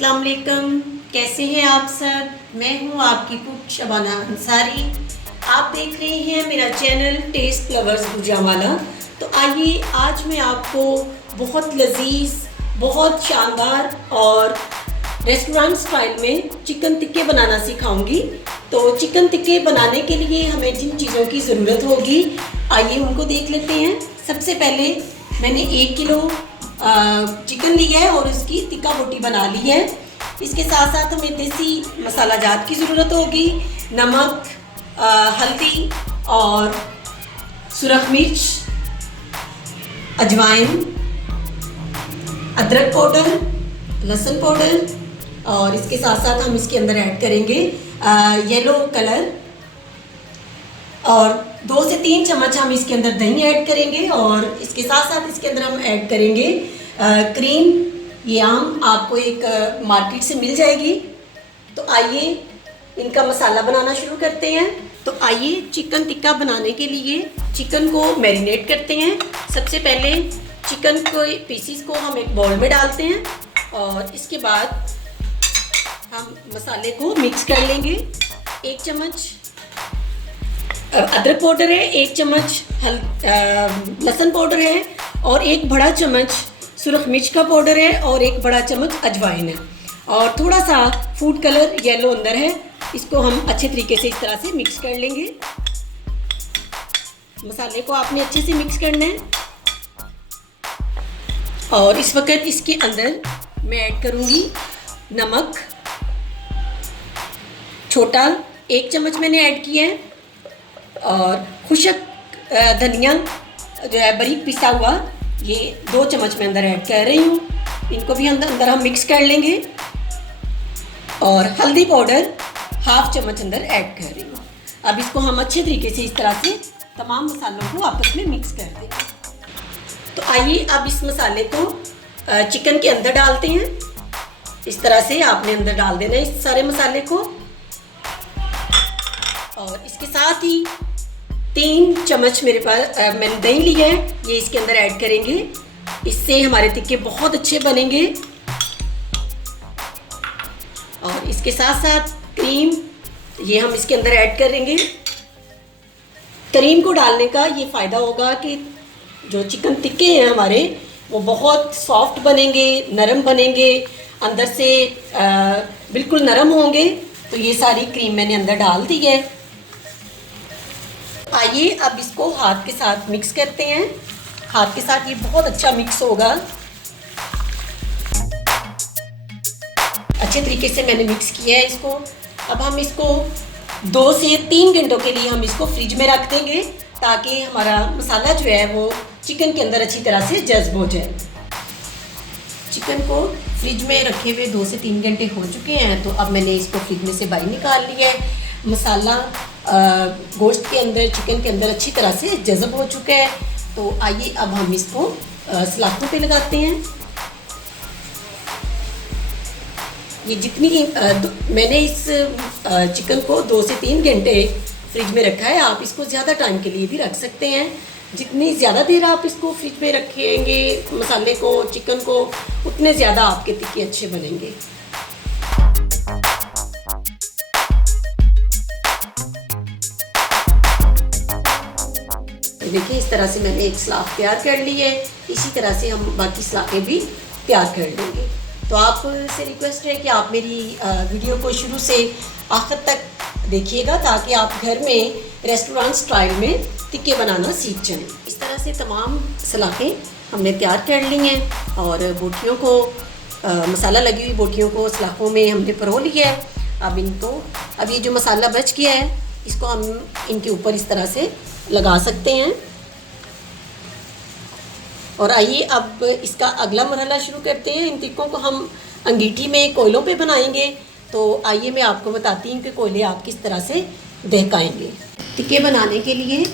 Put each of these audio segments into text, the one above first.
अस्सलाम वालेकुम, कैसे हैं आप सब। मैं हूं आपकी कुक शबाना अंसारी। आप देख रहे हैं मेरा चैनल टेस्ट लवर्स गुजरांवाला। तो आइए आज मैं आपको बहुत लजीज, बहुत शानदार और रेस्टोरेंट स्टाइल में चिकन टिक्के बनाना सिखाऊंगी। तो चिकन टिक्के बनाने के लिए हमें जिन चीज़ों की ज़रूरत होगी आइए उनको देख लेते हैं। सबसे पहले मैंने 1 किलो चिकन लिया है और उसकी टिक्का बोटी बना ली है। इसके साथ साथ हमें देसी मसाला जात की ज़रूरत होगी, नमक, हल्दी और सुरख मिर्च, अजवाइन, अदरक पाउडर, लहसुन पाउडर और इसके साथ साथ हम इसके अंदर ऐड करेंगे येलो कलर और 2 से 3 चम्मच हम इसके अंदर दही ऐड करेंगे और इसके साथ साथ इसके अंदर हम ऐड करेंगे क्रीम। ये आम आपको एक मार्केट से मिल जाएगी। तो आइए इनका मसाला बनाना शुरू करते हैं। तो आइए चिकन टिक्का बनाने के लिए चिकन को मैरिनेट करते हैं। सबसे पहले चिकन को पीसीस को हम एक बाउल में डालते हैं और इसके बाद हम मसाले को मिक्स कर लेंगे। 1 चम्मच अदरक पाउडर है, 1 चम्मच लहसुन पाउडर है और 1 बड़ा चम्मच सुरख मिर्च का पाउडर है और 1 बड़ा चम्मच अजवाइन है और थोड़ा सा फूड कलर येलो अंदर है। इसको हम अच्छे तरीके से इस तरह से मिक्स कर लेंगे। मसाले को आपने अच्छे से मिक्स करना है और इस वक्त इसके अंदर मैं ऐड करूँगी नमक, छोटा 1 चम्मच मैंने ऐड किया है और खुशक धनिया जो है बारीक पिसा हुआ ये 2 चम्मच में अंदर ऐड कर रही हूँ। इनको भी अंदर हम मिक्स कर लेंगे और हल्दी पाउडर 1/2 चम्मच अंदर ऐड कर रही हूँ। अब इसको हम अच्छे तरीके से इस तरह से तमाम मसालों को आपस में मिक्स कर देंगे। तो आइए अब इस मसाले को चिकन के अंदर डालते हैं। इस तरह से आपने अंदर डाल देना है इस सारे मसाले को और इसके साथ ही 3 चम्मच मेरे पास मैंने दही लिया है, ये इसके अंदर ऐड करेंगे। इससे हमारे टिक्के बहुत अच्छे बनेंगे और इसके साथ साथ क्रीम ये हम इसके अंदर ऐड करेंगे। क्रीम को डालने का ये फ़ायदा होगा कि जो चिकन टिक्के हैं हमारे वो बहुत सॉफ्ट बनेंगे, नरम बनेंगे, अंदर से बिल्कुल नरम होंगे। तो ये सारी क्रीम मैंने अंदर डाल दी है। आइए अब इसको हाथ के साथ मिक्स करते हैं। हाथ के साथ ये बहुत अच्छा मिक्स होगा। अच्छे तरीके से मैंने मिक्स किया है इसको। अब हम इसको 2 से 3 घंटों के लिए हम इसको फ्रिज में रख देंगे ताकि हमारा मसाला जो है वो चिकन के अंदर अच्छी तरह से जज्ब हो जाए। चिकन को फ्रिज में रखे हुए 2 से 3 घंटे हो चुके हैं। तो अब मैंने इसको फ्रिज में से बाहर निकाल लिया है। मसाला गोश्त के अंदर, चिकन के अंदर अच्छी तरह से जज़ब हो चुका है। तो आइए अब हम इसको सलाखों पे लगाते हैं। ये जितनी मैंने इस चिकन को 2 से 3 घंटे फ्रिज में रखा है। आप इसको ज़्यादा टाइम के लिए भी रख सकते हैं। जितनी ज़्यादा देर आप इसको फ्रिज में रखेंगे मसाले को, चिकन को, उतने ज़्यादा आपके टिक्के अच्छे बनेंगे। देखिए इस तरह से मैंने एक सलाख तैयार कर ली है। इसी तरह से हम बाकी सलाखें भी तैयार कर लेंगे। तो आपसे रिक्वेस्ट है कि आप मेरी वीडियो को शुरू से आखिर तक देखिएगा ताकि आप घर में रेस्टोरेंट स्टाइल में टिक्के बनाना सीख जाएं। इस तरह से तमाम सलाखें हमने तैयार कर ली हैं और बोटियों को मसाला लगी हुई बोटियों को सलाखों में हमने परो लिया है। अब ये जो मसाला बच गया है इसको हम इनके ऊपर इस तरह से लगा सकते हैं। और आइए अब इसका अगला मरहला शुरू करते हैं। इन टिक्कों को हम अंगीठी में कोयलों पे बनाएंगे। तो आइए मैं आपको बताती हूँ कि कोयले आप किस तरह से दहकाएंगे। टिक्के बनाने के लिए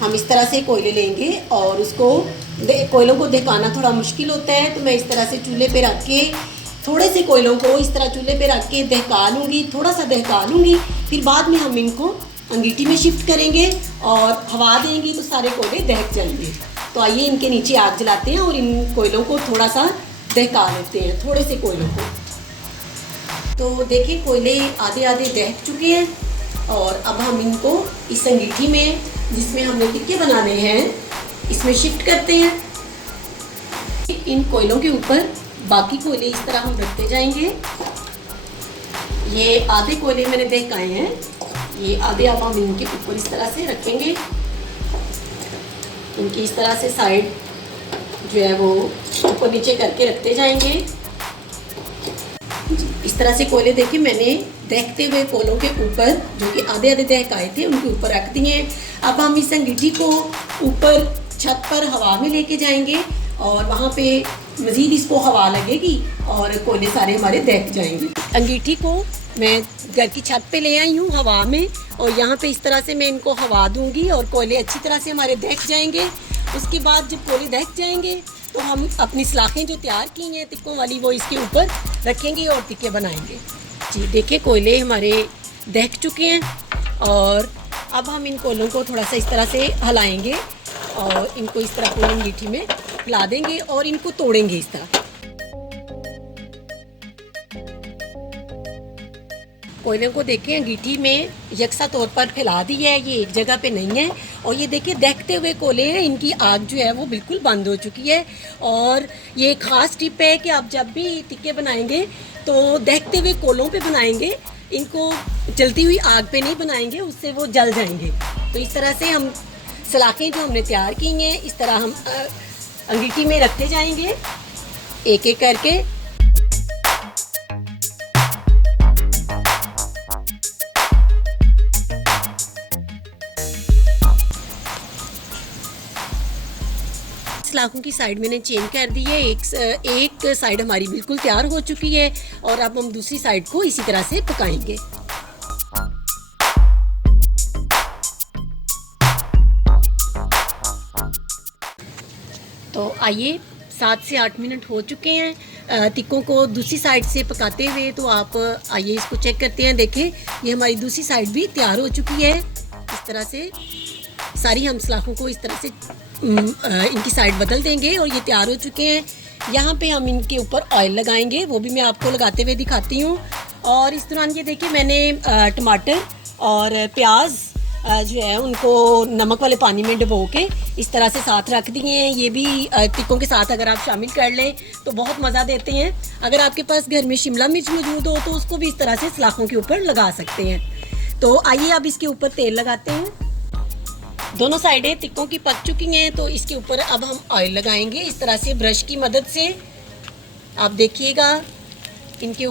हम इस तरह से कोयले लेंगे और उसको कोयलों को दहकाना थोड़ा मुश्किल होता है। तो मैं इस तरह से चूल्हे पे रख के थोड़े से कोयलों को इस तरह चूल्हे पे रख के दहका लूँगी, थोड़ा सा दहका लूँगी। फिर बाद में हम इनको अंगीठी में शिफ्ट करेंगे और हवा देंगी तो सारे कोयले दहक जाएंगे। तो आइए इनके नीचे आग जलाते हैं और इन कोयलों को थोड़ा सा दहका लेते हैं, थोड़े से कोयलों को। तो देखिए कोयले आधे आधे दह चुके हैं और अब हम इनको इस अंगीठी में जिसमें हमने टिक्के बनाने हैं इसमें शिफ्ट करते हैं। इन कोयलों के ऊपर बाकी कोयले इस तरह हम रखते जाएंगे। ये आधे कोयले मैंने दहकाए हैं, ये आधे अब हम इनके ऊपर इस तरह से रखेंगे। इनकी इस तरह से साइड जो है वो ऊपर नीचे करके रखते जाएंगे। इस तरह से कोयले देखिए मैंने दहकते हुए कोयलों के ऊपर जो कि आधे आधे दहकाए थे उनके ऊपर रख दिए। अब हम इस अंगीठी को ऊपर छत पर हवा में लेके जाएंगे और वहाँ पे मज़ीद इसको हवा लगेगी और कोयले सारे हमारे दहक जाएंगे। अंगीठी को मैं घर की छत पे ले आई हूँ हवा में और यहाँ पे इस तरह से मैं इनको हवा दूंगी और कोयले अच्छी तरह से हमारे दहक जाएंगे। उसके बाद जब कोयले दहक जाएंगे तो हम अपनी सलाखें जो तैयार की हैं टिक्कों वाली वो इसके ऊपर रखेंगे और टिक्के बनाएंगे। जी देखिए कोयले हमारे दहक चुके हैं और अब हम इन कोयलों को थोड़ा सा इस तरह से हिलाएंगे और इनको इस तरह पूरी अंगीठी में हिला देंगे और इनको तोड़ेंगे इस तरह। कोयलों को देखें अंगीठी में यकसा तौर पर फैला दी है, ये एक जगह पे नहीं है। और ये देखिए दहकते हुए कोयले हैं, इनकी आग जो है वो बिल्कुल बंद हो चुकी है। और ये ख़ास टिप है कि आप जब भी टिक्के बनाएंगे तो दहकते हुए कोयलों पे बनाएंगे, इनको जलती हुई आग पे नहीं बनाएंगे, उससे वो जल जाएंगे। तो इस तरह से हम सलाखें जो हमने तैयार की हैं इस तरह हम अंगीठी में रखते जाएंगे एक एक करके। सलाखों की साइड मैंने चेंज कर दी है, एक साइड हमारी बिल्कुल तैयार हो चुकी है और अब हम दूसरी साइड को इसी तरह से पकाएंगे। तो आइए 7 से 8 मिनट हो चुके हैं टिक्कों को दूसरी साइड से पकाते हुए। तो आप आइए इसको चेक करते हैं। देखें ये हमारी दूसरी साइड भी तैयार हो चुकी है। इस तरह से सारी हम सलाखों को इस तरह से इनकी साइड बदल देंगे और ये तैयार हो चुके हैं। यहाँ पे हम इनके ऊपर ऑयल लगाएंगे, वो भी मैं आपको लगाते हुए दिखाती हूँ। और इस दौरान ये देखिए मैंने टमाटर और प्याज जो है उनको नमक वाले पानी में डुबो के इस तरह से साथ रख दिए हैं। ये भी टिक्कों के साथ अगर आप शामिल कर लें तो बहुत मज़ा देते हैं। अगर आपके पास घर में शिमला मिर्च मौजूद हो तो उसको भी इस तरह से सलाखों के ऊपर लगा सकते हैं। तो आइए अब इसके ऊपर तेल लगाते हैं। दोनों साइडें टिक्कों की पक चुकी हैं तो इसके ऊपर अब हम ऑयल लगाएंगे इस तरह से ब्रश की मदद से। आप देखिएगा इनके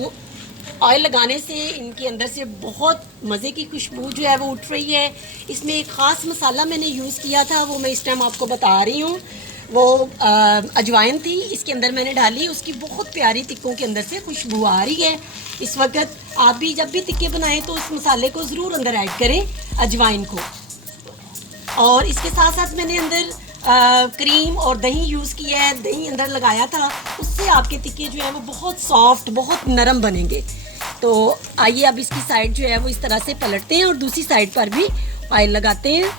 ऑयल लगाने से इनके अंदर से बहुत मज़े की खुशबू जो है वो उठ रही है। इसमें एक ख़ास मसाला मैंने यूज़ किया था, वो मैं इस टाइम आपको बता रही हूँ। वो अजवाइन थी, इसके अंदर मैंने डाली, उसकी बहुत प्यारी टिक्कों के अंदर से खुशबू आ रही है। इस वक्त आप भी जब भी टिक्के बनाएं तो उस मसाले को ज़रूर अंदर ऐड करें, अजवाइन को। और इसके साथ साथ मैंने अंदर क्रीम और दही यूज़ किया है, दही अंदर लगाया था, उससे आपके टिक्के जो है वो बहुत सॉफ्ट बहुत नरम बनेंगे। तो आइए अब इसकी साइड जो है वो इस तरह से पलटते हैं और दूसरी साइड पर भी ऑयल लगाते हैं।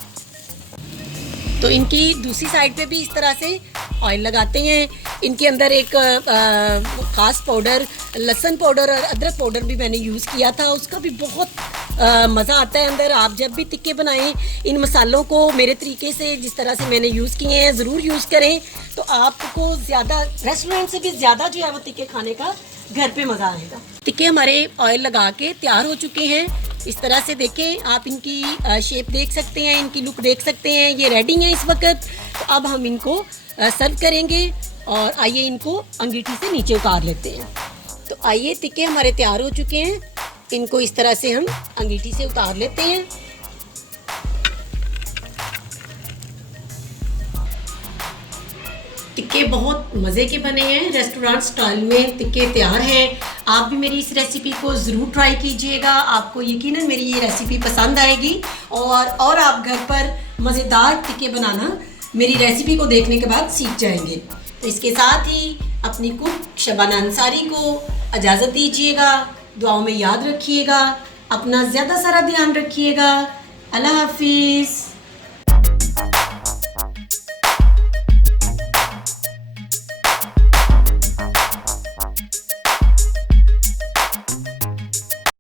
तो इनकी दूसरी साइड पे भी इस तरह से ऑयल लगाते हैं। इनके अंदर एक ख़ास पाउडर, लहसुन पाउडर और अदरक पाउडर भी मैंने यूज़ किया था, उसका भी बहुत मज़ा आता है अंदर। आप जब भी टिक्के बनाएं इन मसालों को मेरे तरीके से जिस तरह से मैंने यूज़ किए हैं ज़रूर यूज़ करें, तो आपको ज़्यादा रेस्टोरेंट से भी ज़्यादा जो है वो टिक्के खाने का घर पे मज़ा आएगा। टिक्के हमारे ऑयल लगा के तैयार हो चुके हैं। इस तरह से देखें, आप इनकी शेप देख सकते हैं, इनकी लुक देख सकते हैं। ये रेडी हैं इस वक्त। तो अब हम इनको सर्व करेंगे और आइए इनको अंगीठी से नीचे उतार लेते हैं। तो आइए टिक्के हमारे तैयार हो चुके हैं, इनको इस तरह से हम अंगीठी से उतार लेते हैं। टिक्के बहुत मज़े के बने हैं, रेस्टोरेंट स्टाइल में टिक्के तैयार हैं। आप भी मेरी इस रेसिपी को ज़रूर ट्राई कीजिएगा, आपको यकीनन मेरी ये रेसिपी पसंद आएगी और आप घर पर मज़ेदार टिक्के बनाना मेरी रेसिपी को देखने के बाद सीख जाएंगे। तो इसके साथ ही अपनी कुक शबाना अंसारी को इजाज़त दीजिएगा। दुआओं में याद रखिएगा, अपना ज़्यादा सारा ध्यान रखिएगा। अल्लाह हाफिज़।